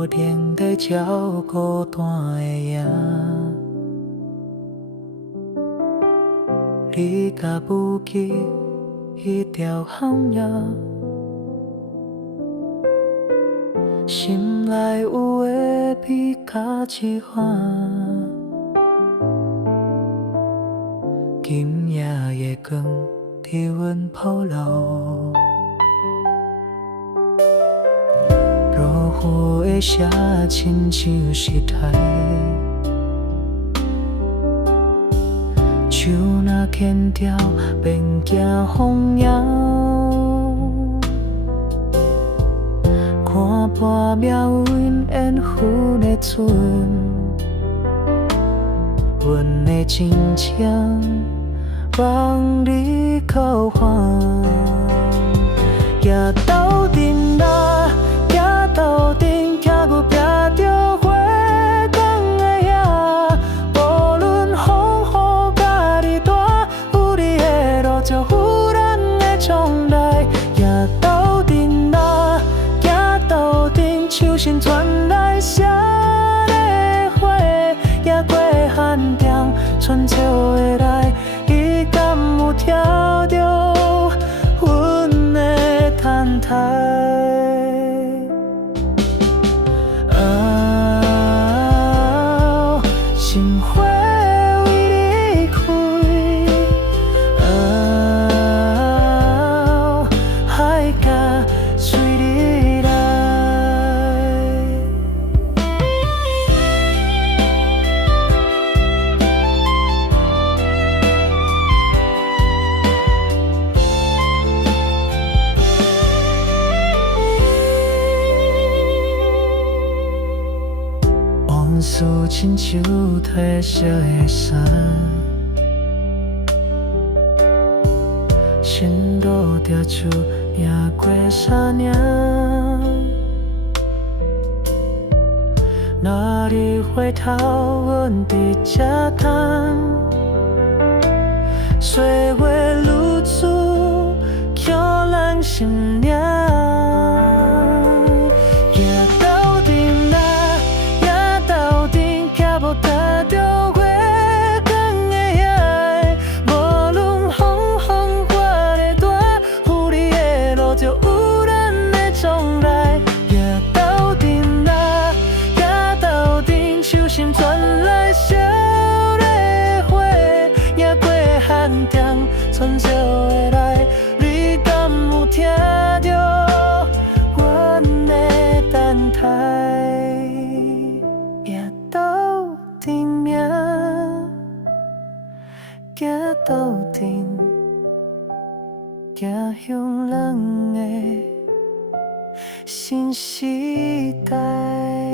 无定在照孤单的影。你甲不记迄条巷仔，心内有的比较一番。今夜的光伫阮铺路，落雨的写亲像是台，手若牵着，免惊风摇。看半秒阮缘分的船，阮的真情望你靠还。也斗阵啦，也斗阵，听阮拼着花光的夜。无论风雨甲你大，有你的路就忽然的冲来。也斗阵啦，也斗阵，手心传来谁的花，也过寒冬，春秋的来，伊敢有听着阮的等待？心花为你开，海甲随你来。往事亲像褪色的衫，心路着出也过3年。若你回头，阮伫这等。岁月如此，叫人心凉。心传来笑的花，也过寒冬，春秋的来，你敢有听着阮的等待？也斗阵命，行斗阵，行向人的新时代。